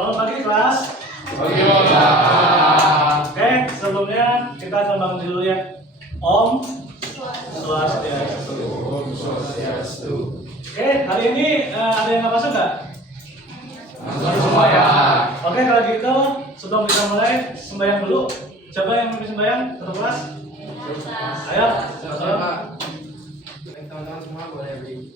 Selamat pagi kelas. Pagi Pak. Oke, sebelumnya kita kembang dulu ya. Om Swastiastu. Om Swastiastu. Oke, hari ini ada yang nggak masuk nggak? Masuk semua ya. Oke, kalau gitu sebelum kita mulai sembahyang dulu. Siapa yang mau sembahyang? Satu kelas. Ayo. Sama. Teman-teman semua boleh beri.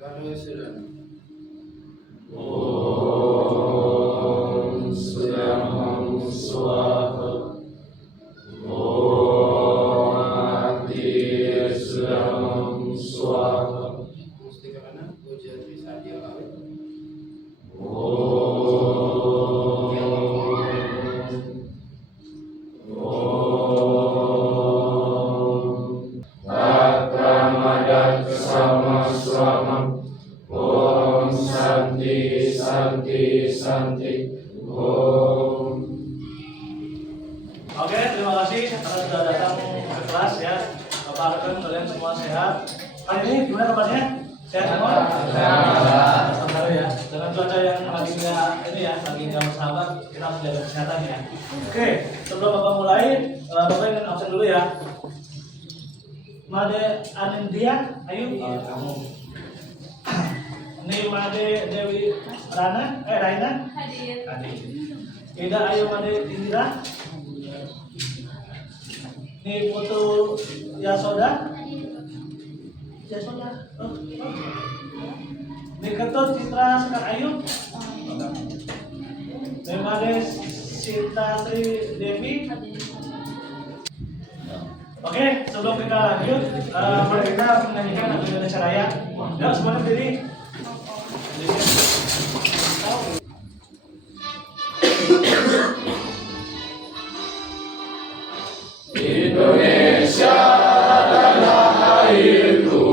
Kami sudah. Om Sudam Swaha. Om Ati Sudam Swaha. Mustika mana? Puja bisa dialami. Santi. Om. Oke, terima kasih karena sudah datang ke kelas ya. Bapak harapkan kalian semua sehat. Hari ini gimana kabarnya? Sehat semua? Sehat. Alhamdulillah ya. Dengan cuaca yang lagi nggak ini ya, lagi nggak bersahabat, kita harus jaga kesehatan ya. Oke, sebelum Bapak mulai, Bapak ingin absen dulu ya. Made Anindya, ayo. Kamu. Ini Made Dewi Raina. Hadir. Ida Ayu Made Indira. Ini Putu Yasoda. Yasoda. Oh. Ini Ketut Citra Sekar Ayu. Ini Made Sinta Sri Devi. Oke, sebelum kita lanjut, mari kita menyanyikan lagu Indonesia Raya. Ya, semuanya berdiri. Indonesia tanah airku,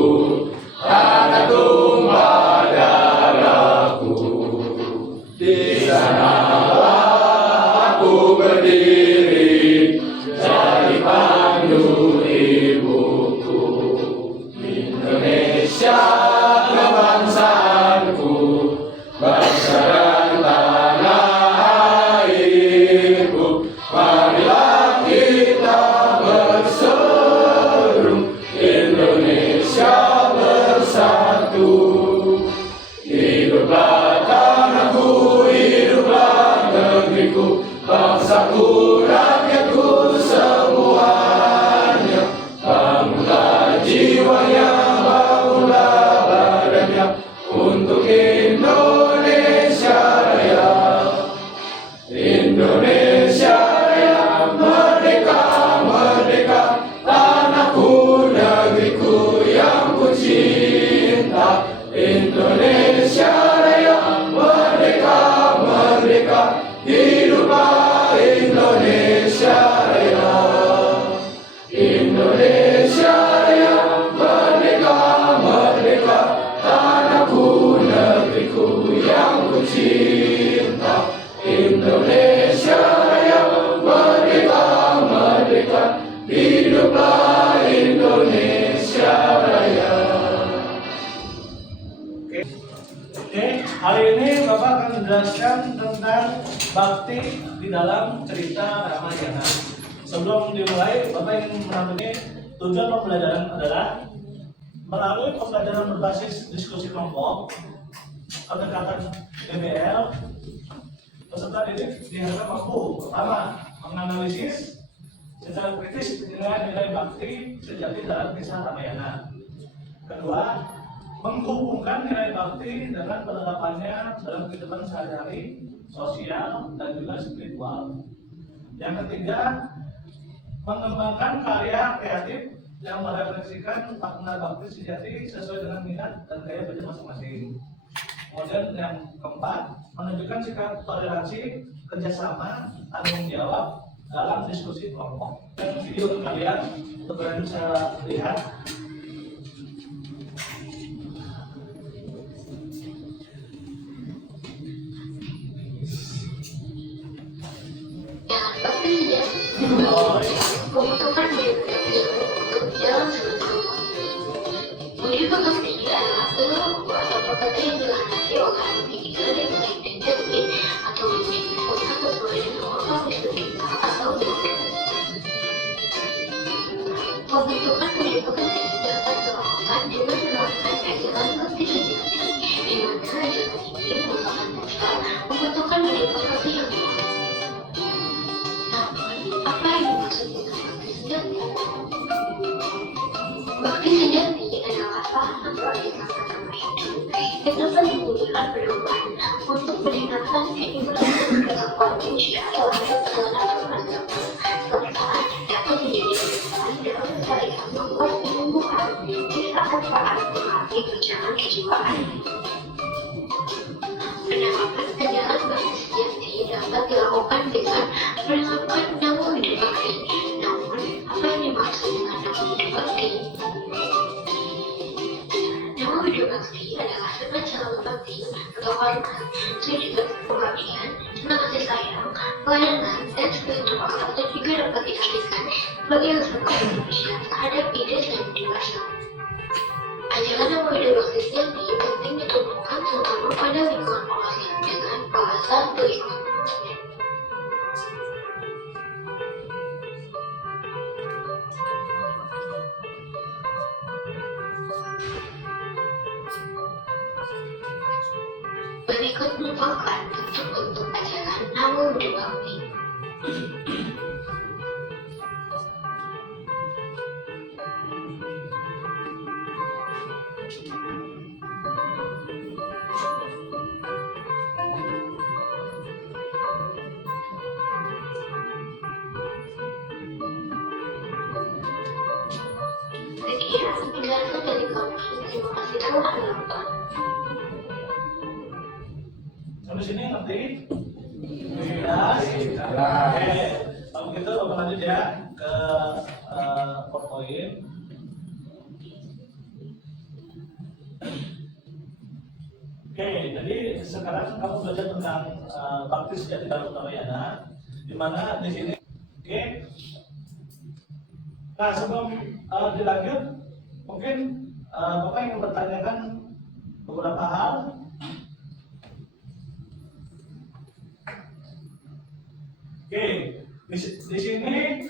tanah tumpah darahku. Di sanalah aku berdiri, jadi pandu ibuku. Indonesia kebangsaanku, bangsa dan tanah airku. Marilah kita berseru, Indonesia bersatu. Hiduplah tanahku, hiduplah negeriku, bangsaku, rakyatku semuanya. Bangunlah jiwanya, bangunlah badannya, untuk Indonesia Raya. Indonesia Raya, merdeka, merdeka, tanahku, negeriku yang ku cinta. Indonesia Raya, merdeka, merdeka, hiduplah Indonesia Raya. Indonesia Raya, merdeka, merdeka, tanahku, negeriku yang ku cinta. Indonesia Raya, merdeka, merdeka, hiduplah Indonesia Raya. Oke, hari ini Bapak akan menjelaskan tentang bakti di dalam cerita Ramayana. Sebelum dimulai, Bapak ingin menambahi tujuan pembelajaran adalah melalui pembelajaran berbasis diskusi kelompok, pendekatan DBL, peserta didik diharapkan mampu pertama menganalisis secara kritis nilai-nilai bakti sejati dalam kisah Ramayana. Kedua, menghubungkan nilai bakti dengan penerapannya dalam kehidupan sehari-hari, sosial, dan juga spiritual. Yang ketiga, mengembangkan karya kreatif yang merefleksikan makna bakti sejati sesuai dengan minat dan gaya belajar masing-masing. Kemudian yang keempat, menunjukkan sikap toleransi, kerjasama, tanggung jawab dalam diskusi kelompok. Dan video kalian teman bisa lihat. Oh, iya. Membutuhkan jalan Melihat ini adalah perilaku atau pekerjaan yang dilandasi oleh individu yang baik dan cermin atau menunjukkan sesuai dengan organisasi kita atau pembentukan merupakan dapat dilakukan dengan melakukan ajaran konstitusi di mana ajaran ini merupakan dasar pembentukan merupakan yang namun apa yang dimaksud dengan bakti sejati? Bakti sejati adalah paham perintah agama hidup yang dapat digunakan perubahan untuk meningkatkan keimanan dan ketakwaan manusia terhadap kebenaran agama serta dapat menjadi kebenaran dalam upaya membuat penyembuhan di saat saat mengalami guncangan kejiwaan. Penerapan ajaran bakti sejati dapat dilakukan dengan melakukan namo hidup bakti. Namun, apa yang dimaksud dengan namo hidup bakti? Namo hidup bakti adalah semacam bakti atau hormat, tujuan, pengabdian, kasih sayang, pelayanan, dan spiritual dan juga dapat diartikan sebagai usaha manusia terhadap ide dan dewasa. Ajaran namo hidup bakti sejati penting ditumbuhkan terutama pada lingkungan keluarga dengan bahasan berikut. Berikut merupakan bentuk-bentuk ajaran namo hidup bakti. Sekian penjelasan dari kami. Terima kasih telah menonton. Sampai sini ngerti? Iya. Oke. Kalau begitu Bapak lanjut ya ke PowerPoint. Oke, jadi sekarang kamu belajar tentang bakti sejati dalam Ramayana, di mana di sini. Oke. Nah, sebelum dilanjut, mungkin Bapak ingin bertanyakan beberapa hal. Oke, di sini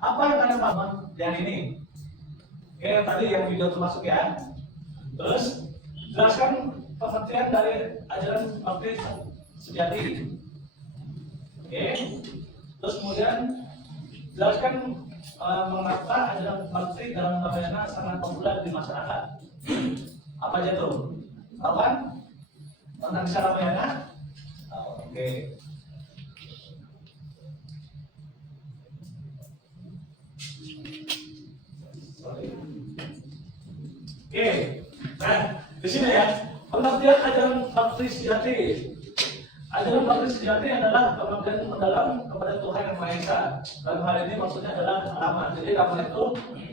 apa yang Anda paham yang ini? Oke, tadi yang video termasuk ya. Terus jelaskan pengertian dari ajaran bakti sejati. Oke, terus kemudian jelaskan mengapa ajaran bakti dalam Ramayana sangat populer di masyarakat. Apa aja tuh? Tahu kan? Tentang kisah Ramayana? Oke. Oke, nah di sini ya pengertian ajaran bakti sejati. Ajaran bakti sejati adalah pengabdian mendalam kepada Tuhan Yang Maha Esa. Dalam hal ini maksudnya adalah Rama. Jadi Rama itu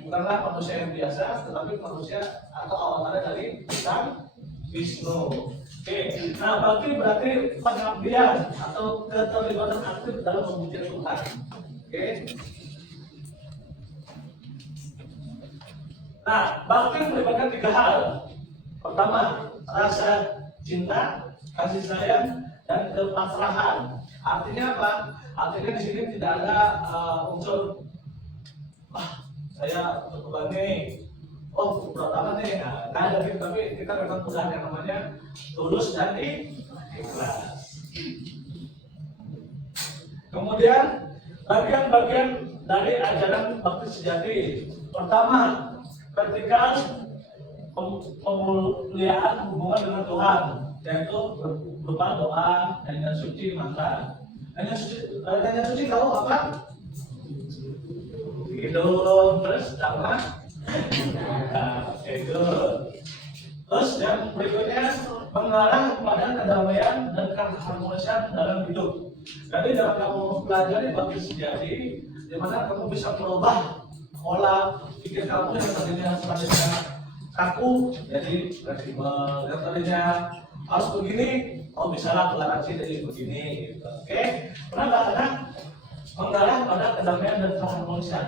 bukanlah manusia yang biasa, tetapi manusia atau awatannya dari Sang Wisnu. Oke, nah bakti berarti pengabdian atau keterlibatan aktif dalam memuji Tuhan. Oke. Nah, bakti melibatkan 3 hal. Pertama, rasa cinta, kasih sayang, dan kepasrahan. Artinya apa? Artinya di sini tidak ada unsur saya terbebani, pertama nih, nah ada gitu, tapi kita memang usaha yang namanya tulus dan ikhlas. Kemudian bagian-bagian dari ajaran bakti sejati. Pertama, vertikal pemuliaan hubungan dengan Tuhan, yaitu berupa doa, nyanyian suci, mantra. Nyanyian suci tahu apa? Hidup terus sama itu. Terus yang berikutnya mengarah kepada kedamaian dan keharmonisan dalam hidup. Jadi dalam kamu pelajari bab sejati, di mana kamu bisa merubah pola pikir kamu yang tadinya kaku jadi fleksibel, yang tadinya harus begini, oh bisa lah toleransi jadi begini, gitu. Oke? Kenapa? Karena mengarah pada kedamaian dan keharmonisan.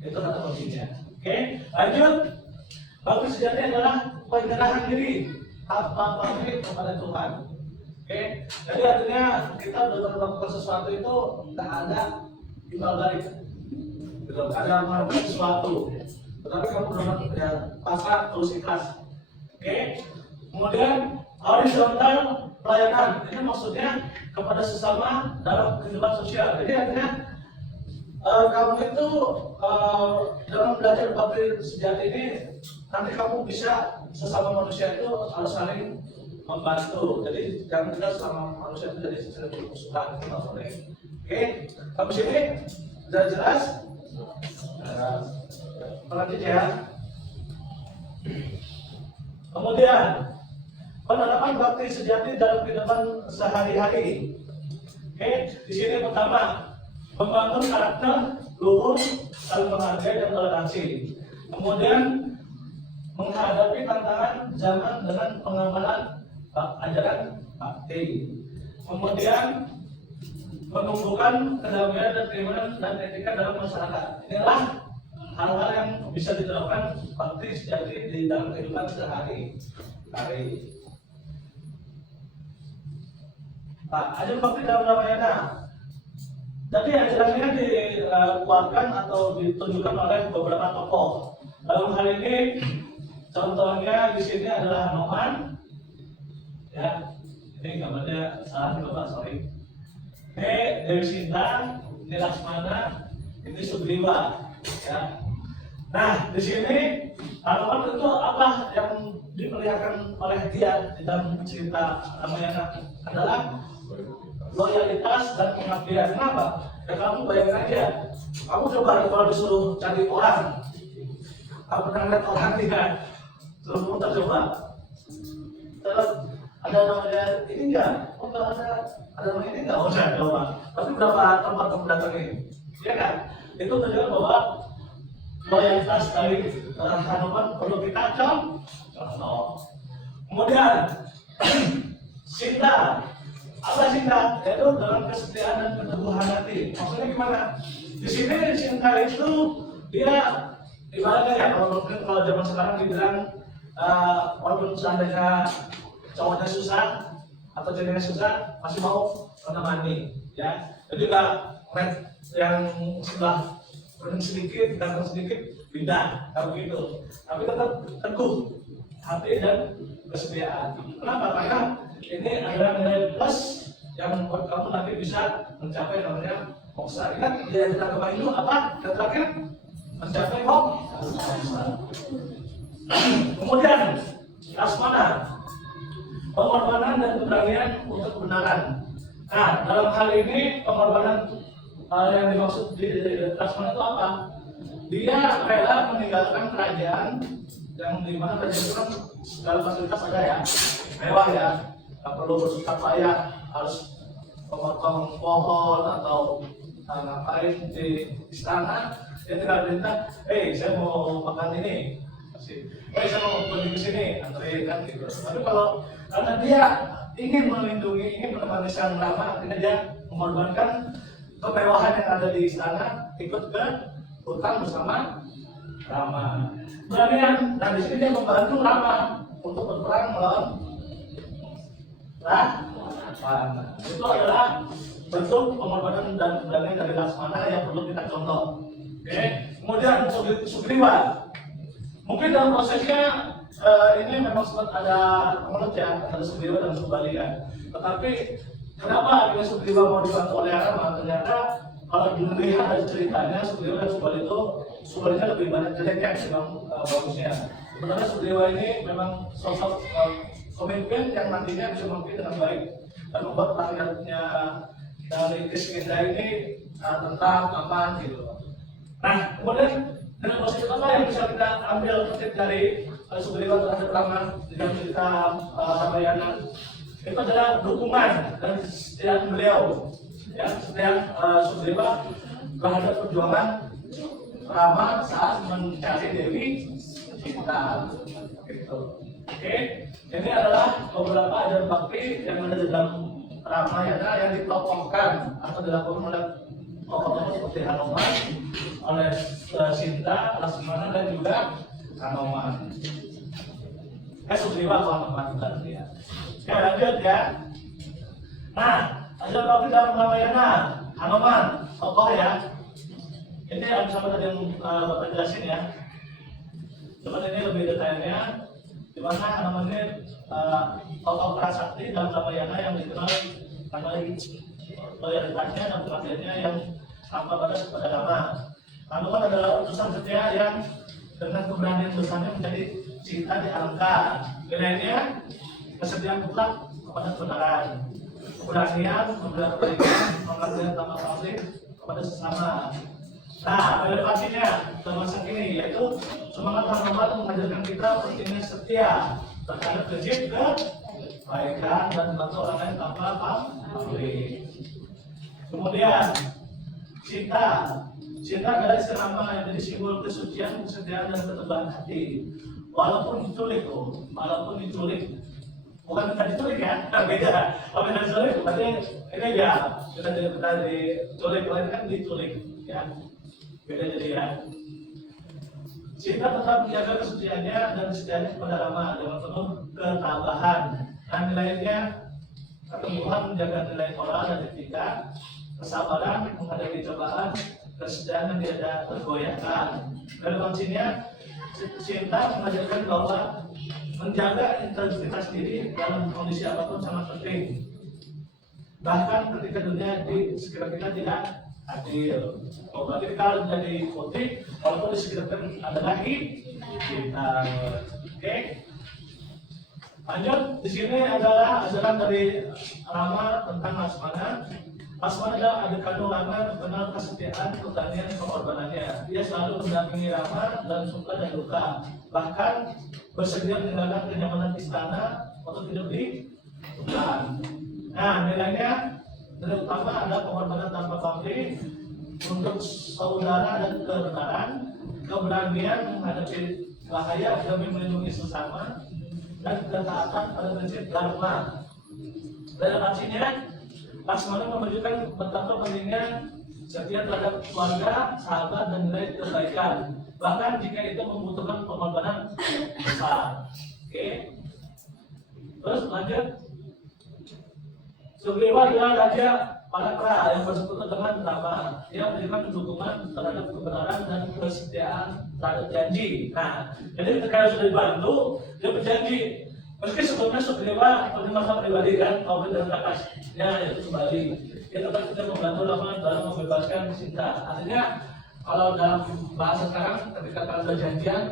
Itu kata kuncinya. Oke? Lanjut. Bab sejati adalah penyerahan diri apa kepada Tuhan. Oke? Jadi artinya kita dalam melakukan sesuatu itu tidak ada timbal balik. Tidak ada melakukan sesuatu. Tetapi kamu dapat ya, pasrah terus ikhlas. Oke? Kemudian horizontal pelayanan, ini maksudnya kepada sesama dalam kehidupan sosial. Jadi artinya kamu itu dalam belajar bab sejati ini nanti kamu bisa sesama manusia itu harus saling membantu. Jadi jangan kita sesama manusia itu jadi saling bermusuhan. Oke, sampai sini sudah jelas. Lanjut ya. Kemudian penerapan bakti sejati dalam kehidupan sehari-hari. Oke, di sini pertama membangun karakter luhur, saling menghargai dan toleransi. Kemudian menghadapi tantangan zaman dengan pengamalan ajaran bakti. Kemudian menumbuhkan kedamaian dan keimanan dan etika dalam masyarakat. Inilah hal-hal yang bisa diterapkan bakti sejati di dalam kehidupan sehari-hari. Nah, ajaran bakti dalam Ramayana. Jadi ajarannya dikuatkan atau ditunjukkan oleh beberapa tokoh. Dalam hal ini contohnya di sini adalah Hanoman. Ya, ini gambarnya salah nih Bapak, sorry. Ini Dewi Sinta, ini Laksmana, ini Sugriwa. Ya. Nah, di sini Hanoman itu apa yang diperlihatkan oleh dia di dalam cerita Ramayana adalah loyalitas dan pengabdian. Kenapa? Ya kamu bayangin aja, kamu coba kalau disuruh cari orang, kamu pernah lihat orang tidak? Suruh muter coba. Terus ada namanya ini enggak? Oh enggak ada namanya ini enggak? Oh enggak, coba. Tapi berapa tempat kamu datangin? Ya kan? Itu tunjukkan bahwa loyalitas dari Hanoman perlu kita contoh. Kemudian Sinta. Apa Sinta? Yaitu dalam kesetiaan dan keteguhan hati. Maksudnya gimana? Di sini Sinta itu dia ibaratnya ya, kalau zaman sekarang dibilang walaupun seandainya cowoknya susah atau ceweknya susah masih mau menemani, ya. Jadi nggak yang sebelah sedikit dan sedikit pindah, kalau gitu. Tapi tetap teguh hati dan kesetiaan. Kenapa? Karena ini adalah nilai plus yang buat kamu nanti bisa mencapai namanya moksa. Ingat dia kita kemarin itu apa? Yang terakhir mencapai moksa. Kemudian Laksmana, pengorbanan dan keberanian untuk kebenaran. Nah, dalam hal ini pengorbanan yang dimaksud di Laksmana itu apa? Dia rela meninggalkan kerajaan yang dimana kerajaan itu kan segala fasilitas ada ya, mewah ya. Tak perlu bersusah payah harus memotong pohon atau ngapain di istana. Dia tinggal minta, saya mau makan ini, saya mau pergi ke sini, antri kan gitu. Tapi kalau karena dia ingin melindungi, ingin menemani sang Rama, akhirnya dia mengorbankan kemewahan yang ada di istana, ikut ke hutan bersama Rama. Kemudian, di sini dia membantu Rama untuk berperang melawan Laksmana. Itu adalah bentuk pengorbanan dan keberanian dari Laksmana yang perlu kita contoh. Oke. Kemudian Sugriwa. Mungkin dalam prosesnya ini memang sempat ada menurut ya, ada Sugriwa dan Subali kan. Tetapi kenapa akhirnya Sugriwa mau dibantu oleh Rama? Ternyata kalau dilihat dari ceritanya Sugriwa dan Subali itu Subalinya lebih banyak jeleknya memang bagusnya. Sebenarnya Sugriwa ini memang sosok pemimpin yang nantinya bisa memimpin dengan baik dan membuat rakyatnya dari Kiskindha ini tentram, aman gitu. Nah, kemudian dengan positif apa yang bisa kita ambil petik dari Sugriwa terhadap Rama dengan cerita Ramayana itu adalah dukungan dan kesetiaan beliau, ya, kesetiaan Sugriwa terhadap perjuangan Rama saat mencari Dewi Sita. Gitu. Oke, ini adalah beberapa ajaran bakti yang ada di dalam Ramayana yang ditokohkan atau dilakukan oleh tokoh-tokoh seperti Hanuman, oleh Sinta, Lakshmana dan juga Hanuman. Sugriwa atau Hanuman tadi ya. Oke, lanjut ya. Nah, ajaran bakti dalam Ramayana, Hanuman, tokoh ya. Ini yang sama tadi yang Bapak jelasin ya. Cuman ini lebih detailnya, di mana Hanuman ini tokoh prasakti dalam Ramayana yang dikenal karena loyalitasnya dan pengabdiannya yang tanpa batas kepada Rama. Hanuman adalah utusan setia yang dengan keberanian besarnya menjadi Sita di Alka. Nilainya kesetiaan mutlak kepada kebenaran, keberanian, membela kebaikan, mengabdikan tanpa pamrih kepada sesama. Nah, relevansinya dalam masa kini yaitu semangat Hanuman mengajarkan kita pentingnya setia terhadap prinsip kebaikan dan membantu orang lain tanpa pamrih. Kemudian Sinta adalah istilah yang jadi simbol kesucian, kesetiaan dan ketebalan hati. Walaupun diculik, bukan kita diculik ya, beda. Kalau kita diculik, berarti ini ya kita diculik, lain kan diculik, ya. Beda jadi ya. Sinta tetap menjaga kesuciannya dan kesetiaannya kepada Rama dengan penuh ketabahan. Dan nilainya keteguhan menjaga nilai moral dan etika, kesabaran menghadapi cobaan, kesediaan yang tidak tergoyahkan. Relevansinya, Sinta mengajarkan bahwa menjaga integritas diri dalam kondisi apapun sangat penting. Bahkan ketika dunia di sekitar kita tidak adil. Berarti kalau jadi putih, walaupun di sekitar kita ada lagi kita. Oke. Lanjut, di sini adalah ajaran dari Rama tentang Lakshmana. Lakshmana adalah adik kandung Rama yang kenal kesetiaan, keberanian, dan pengorbanannya. Dia selalu mendampingi Rama dalam suka dan duka. Bahkan bersedia meninggalkan kenyamanan istana untuk hidup di hutan. Nah, nilainya nilai utama adalah pengorbanan tanpa pamrih untuk saudara dan kebenaran, keberanian menghadapi bahaya demi melindungi sesama, dan ketaatan pada prinsip dharma. Relevansinya, Lakshmana menunjukkan betapa pentingnya setia terhadap keluarga, sahabat, dan nilai kebaikan. Bahkan jika itu membutuhkan pengorbanan besar. Oke. Terus lanjut. Sugriwa adalah raja Palakra yang bersekutu dengan Rama. Dia memberikan dukungan terhadap kebenaran dan kesetiaan terhadap janji. Nah, jadi ketika sudah dibantu, dia berjanji. Meski sebelumnya Sugriwa punya masalah pribadi kan, konflik dengan kakaknya yaitu kembali. Dia tetap tidak membantu Rama dalam membebaskan Sinta. Artinya, kalau dalam bahasa sekarang ketika kalian berjanjian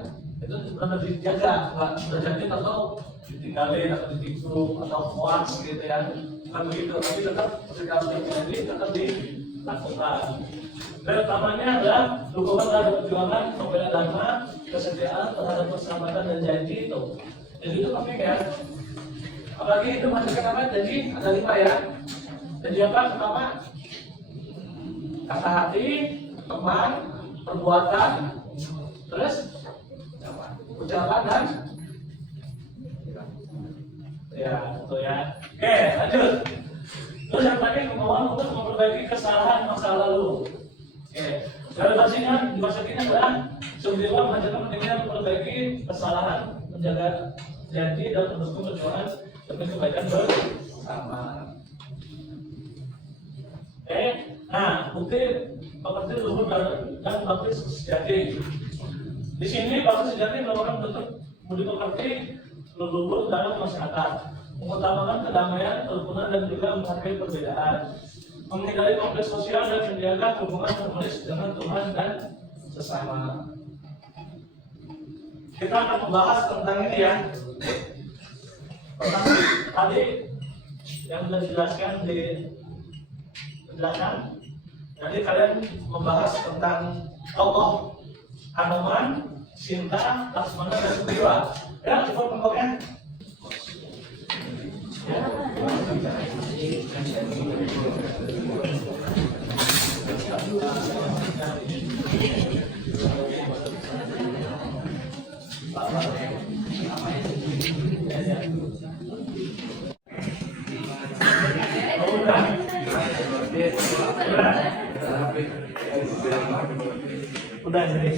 itu benar dijaga, nggak berjanji atau ditinggalin atau ditikung atau puas gitu ya. Bukan begitu, tapi tetap ketika berjanji tetap dilakukan. Dan utamanya adalah dukungan terhadap perjuangan, membela dharma, kesetiaan terhadap persahabatan dan janji itu. Jadi itu penting ya. Apalagi itu masukkan apa? Janji ada 5 ya. Janji apa? Pertama, kata hati, teman, perbuatan, terus ucapan dan ya, itu ya. Oke, lanjut. Terus yang tadi kemauan untuk memperbaiki kesalahan masa lalu. Oke, relevansinya di masa kini adalah Sugriwa mengajarkan pentingnya memperbaiki kesalahan, menjaga janji dan mendukung perjuangan demi kebaikan bersama. Oke, nah bukti bakti luhur dan bakti sejati. Di sini bakti sejati merupakan bentuk budi pekerti leluhur dalam masyarakat, mengutamakan kedamaian, kerukunan dan juga menghargai perbedaan, menghindari konflik sosial dan menjaga hubungan harmonis dengan Tuhan dan sesama. Kita akan membahas tentang ini ya, tentang tadi yang sudah dijelaskan di penjelasan. Jadi kalian membahas tentang tokoh Hanuman, Sinta, Lakshmana dan Sugriwa. Ya, coba mangkoknya. Udah ini.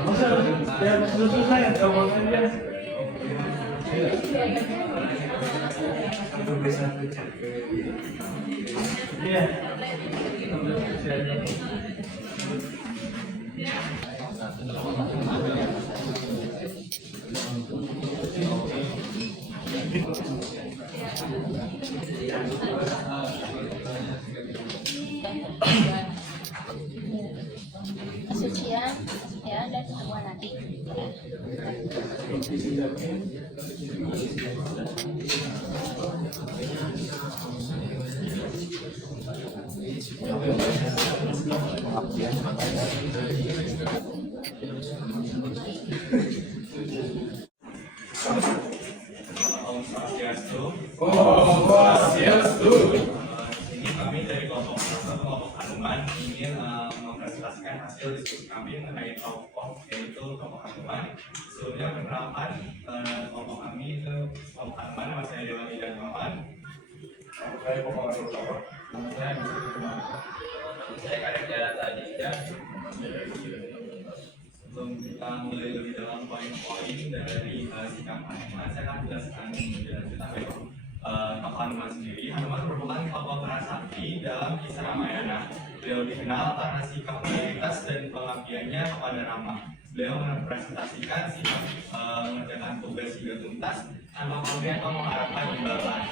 Masa ya susah ya ngomongin dia. Iya. Kesucian ya dan ketemuan nanti Ini kami dari kelompok Hanuman ingin mempresentasikan hasil diskusi kami mengenai tokoh, yaitu tokoh Hanuman. Sebelumnya penerapan kelompok kami itu kelompok Hanuman, nama saya Dewa dan kawan. Saya pokoknya tokoh. Saya Kadek Jalan tadi ya. Sebelum kita mulai lebih dalam poin-poin dari sikap Hanuman, saya akan jelaskan tentang tokoh Hanuman sendiri. Hanuman merupakan tokoh prasakti dalam kisah Ramayana. Beliau dikenal karena sikap loyalitas dan pengabdiannya kepada Rama. Beliau merepresentasikan sikap mengerjakan tugas hingga tuntas tanpa pamrih atau mengharapkan imbalan.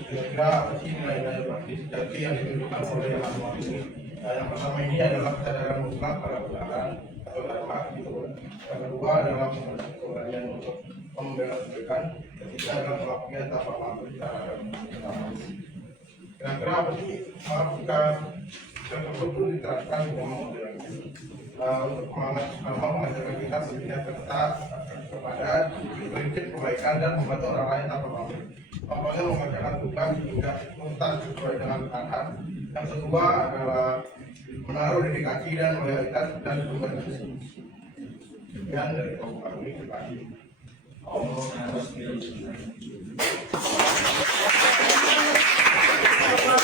Kira-kira apa sih nilai-nilai praktis jadi yang ditunjukkan oleh Hanuman ini? Yang pertama ini adalah kesadaran mutlak pada kebenaran atau dharma gitu. Yang kedua adalah keberanian untuk membela kebaikan. Ketiga adalah pengabdian tanpa pamrih terhadap sesama. Kira-kira apa sih jika yang tersebut diterapkan di dalam model ini? Untuk mengajarkan kita berpikir ketat kepada prinsip kebaikan dan membantu orang lain tanpa pamrih. Contohnya mengerjakan tugas hingga tuntas sesuai dengan arahan. Yang kedua adalah menaruh dedikasi dan loyalitas dan berkoordinasi. Sekian dari kelompok kami pribadi.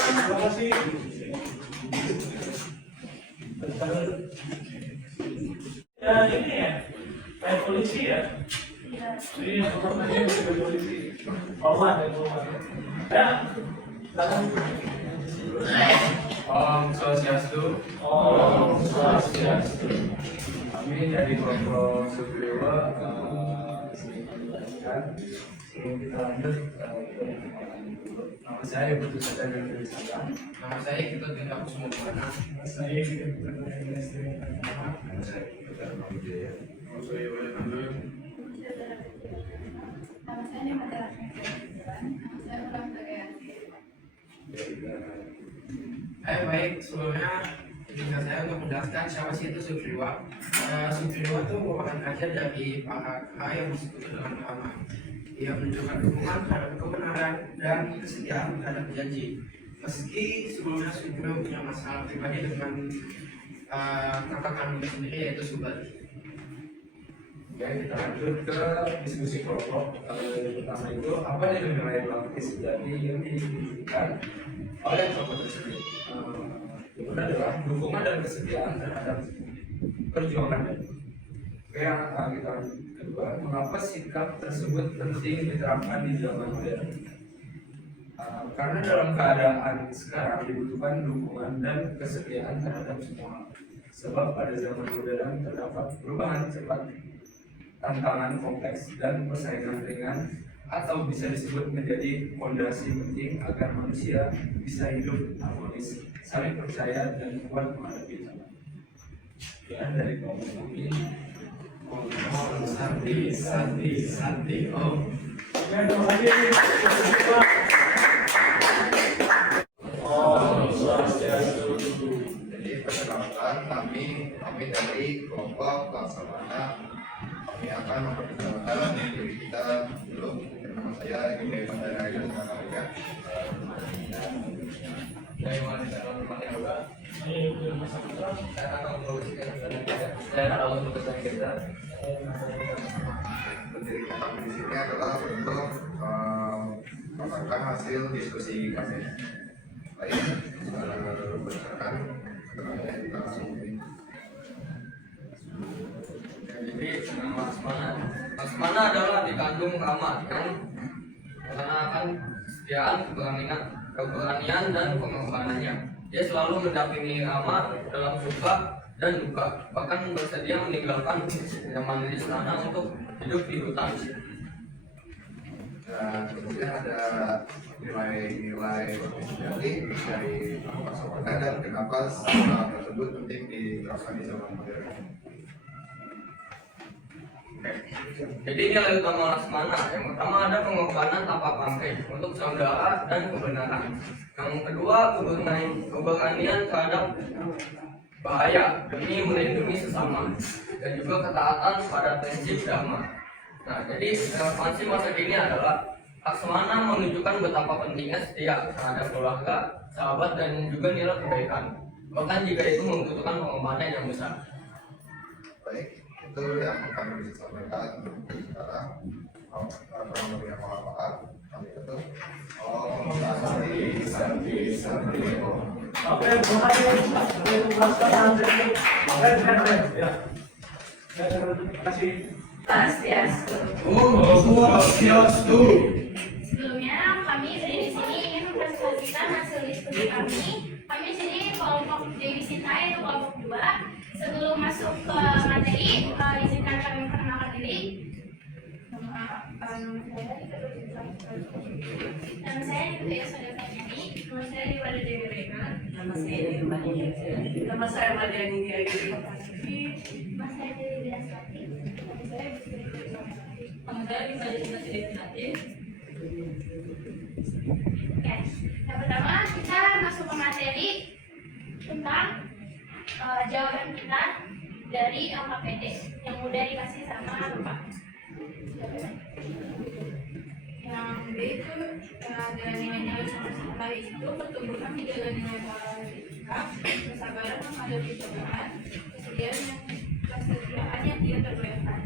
Terima kasih. Ya ini ya, kayak polisi ya. Iya, sepertinya kayak polisi. Hormat ya, hormat. Ya, silakan. Om Swastiastu. Om Swastiastu. Kami dari kelompok Supriwa sebelum kita lanjut nama saya Putu Sadar dan Wisata. Nama saya kita tidak semua mana. Saya Istri. nama saya Mata saya ulang Baik, sebelumnya izinkan saya untuk menjelaskan siapa sih itu Supriwa. Supriwa itu merupakan kajian dari para kakak yang disebut dengan Dharma. Ia menunjukkan dukungan terhadap kebenaran dan kesetiaan terhadap janji. Meski sebelumnya Supriwa punya masalah pribadi dengan kakak kandungnya sendiri yaitu Subali. Oke, kita lanjut ke diskusi kelompok. Yang pertama itu apa nilai praktis dari yang diberikan oleh kelompok tersebut? Yang kedua adalah dukungan dan kesetiaan terhadap perjuangan. Oke, yang kita kedua, mengapa sikap tersebut penting diterapkan di zaman modern? Karena dalam keadaan sekarang dibutuhkan dukungan dan kesetiaan terhadap semua. Sebab pada zaman modern terdapat perubahan cepat, tantangan kompleks dan persaingan ringan atau bisa disebut menjadi fondasi penting agar manusia bisa hidup harmonis, saling percaya dan kuat menghadapi zaman. Ya, dari kelompok ini, Santi. Oh. Ya, terima kasih. Om Swastiastu. Jadi perkenalkan kami dari kelompok Laksamana perkenalkan memperkenalkan diri kita dulu. Nama saya Gede Pandana dan Kamarika. Dari mana kita lakukan yoga? Saya akan memproduksikan kita. Pendirian di sini adalah untuk melakukan hasil diskusi kami. Baik, berdasarkan yang kita langsung. Jadi nama Asmana. Asmana adalah dikandung amat kan, karena akan kesetiaan, keberanian dan pengorbanannya. Dia selalu mendampingi amat dalam suka dan duka, bahkan bersedia meninggalkan zaman di istana untuk hidup di hutan. Dan kemudian ada nilai-nilai sejati dari pasokan dan kenapa hal tersebut penting diterapkan di zaman modern. Jadi nilai utama Laksamana yang pertama ada pengorbanan tanpa pamrih untuk saudara dan kebenaran. Yang kedua keberanian terhadap bahaya demi melindungi sesama dan juga ketaatan pada prinsip dharma. Nah, jadi relevansi masa kini adalah Laksamana menunjukkan betapa pentingnya setia terhadap keluarga, sahabat dan juga nilai kebaikan. Bahkan jika itu membutuhkan pengorbanan yang besar. Baik, itu yang kami bisa sampaikan sekarang. Kurang lebih mohon maaf. Kami tutup. Oke, terima kasih. Sebelumnya kami dari sini ingin mempresentasikan hasil diskusi kami. Kami sini kelompok Dewi Sinta itu kelompok 2. Sebelum masuk ke materi, izinkan kami memperkenalkan diri. Nama saya Dwi Sodara Tanyani. Nama saya Diwada Dewi Rena. Nama saya Irmani. Nama saya Madiani Diagiri. Nama saya Dewi Biasati. Nama saya Nama saya Bisa Jadi. Oke, yang pertama kita masuk ke materi tentang jawaban kita dari LKPD yang udah dikasih sama Bapak. Yang B itu ada nilai-nilai sama itu pertumbuhan menjaga nilai moral etika, kesabaran menghadapi cobaan, kesetiaan yang tidak terbayarkan.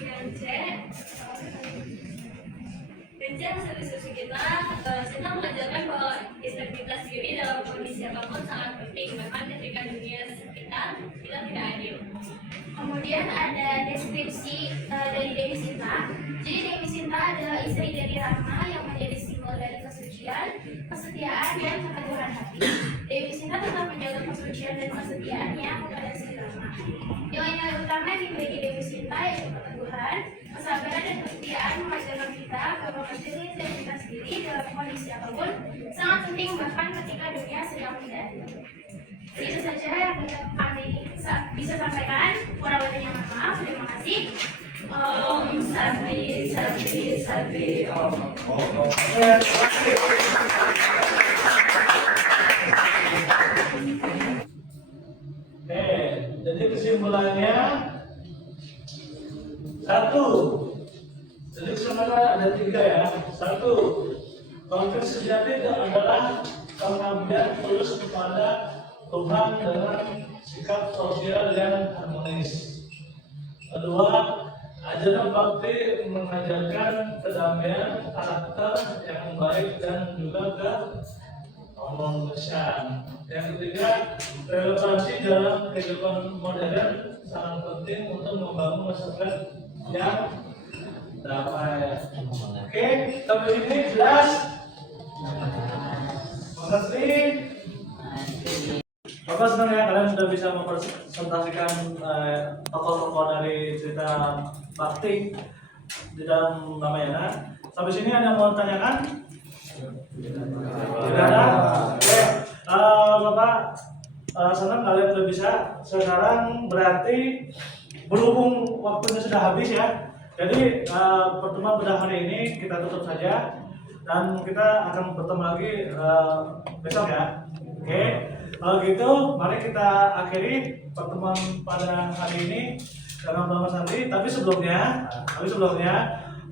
Yang C hasil diskusi kita mengajarkan bahwa integritas diri dalam kondisi apapun sangat penting, bahkan ketika dunia sekitar kita tidak adil. Kemudian ada deskripsi dari Dewi Sinta. Jadi Dewi Sinta adalah istri dari Rama yang menjadi simbol dari kesucian, kesetiaan, dan keteguhan hati. Dewi Sinta tetap menjaga kesucian dan kesetiaannya kepada si Rama. Nilai-nilai utama yang dimiliki Dewi Sinta yaitu keteguhan, kesabaran, dan kesetiaan mengajarkan kita bahwa menjaga integritas diri dalam kondisi apapun sangat penting, bahkan ketika dunia sedang tidak adil. Itu saja yang kami bisa sampaikan. Kurang lebihnya mohon maaf. Terima kasih. Om Santi Santi Santi Om. Jadi kesimpulannya satu. Jadi sebenarnya ada 3 ya. Satu, konflik sejati adalah pengabdian tulus kepada Tuhan dengan sikap sosial yang harmonis. Kedua, ajaran bakti mengajarkan kedamaian, karakter yang baik dan juga kemanusiaan. Yang ketiga, relevansi dalam kehidupan modern sangat penting untuk membangun masyarakat yang damai. Oke, sampai ini jelas. Terima kasih. Bapak senang ya kalian sudah bisa mempresentasikan tokoh-tokoh dari cerita bakti di dalam Ramayana. Sampai sini ada yang mau tanyakan? Tidak ada? Oke, Bapak senang kalian sudah bisa. Sekarang berarti berhubung waktunya sudah habis ya. Jadi pertemuan pada hari ini kita tutup saja dan kita akan bertemu lagi besok ya. Oke. Kalau gitu, mari kita akhiri pertemuan pada hari ini dengan Bapak Sandi. Tapi sebelumnya,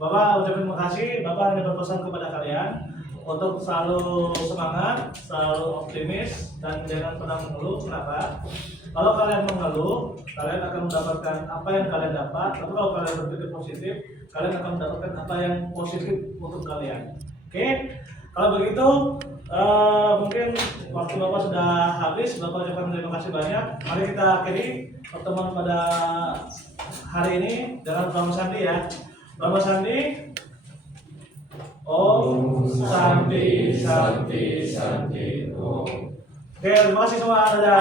Bapak ucapin terima kasih. Bapak hanya berpesan kepada kalian untuk selalu semangat, selalu optimis, dan jangan pernah mengeluh. Kenapa? Kalau kalian mengeluh, kalian akan mendapatkan apa yang kalian dapat. Tapi kalau kalian berpikir positif, kalian akan mendapatkan apa yang positif untuk kalian. Oke? Kalau begitu, mungkin waktu Bapak sudah habis. Bapak ucapkan terima kasih banyak. Mari kita akhiri pertemuan pada hari ini dengan Bapak Sandi ya. Bapak Sandi. Om Santi Santi Santi Om. Oke, terima kasih semua. Dadah.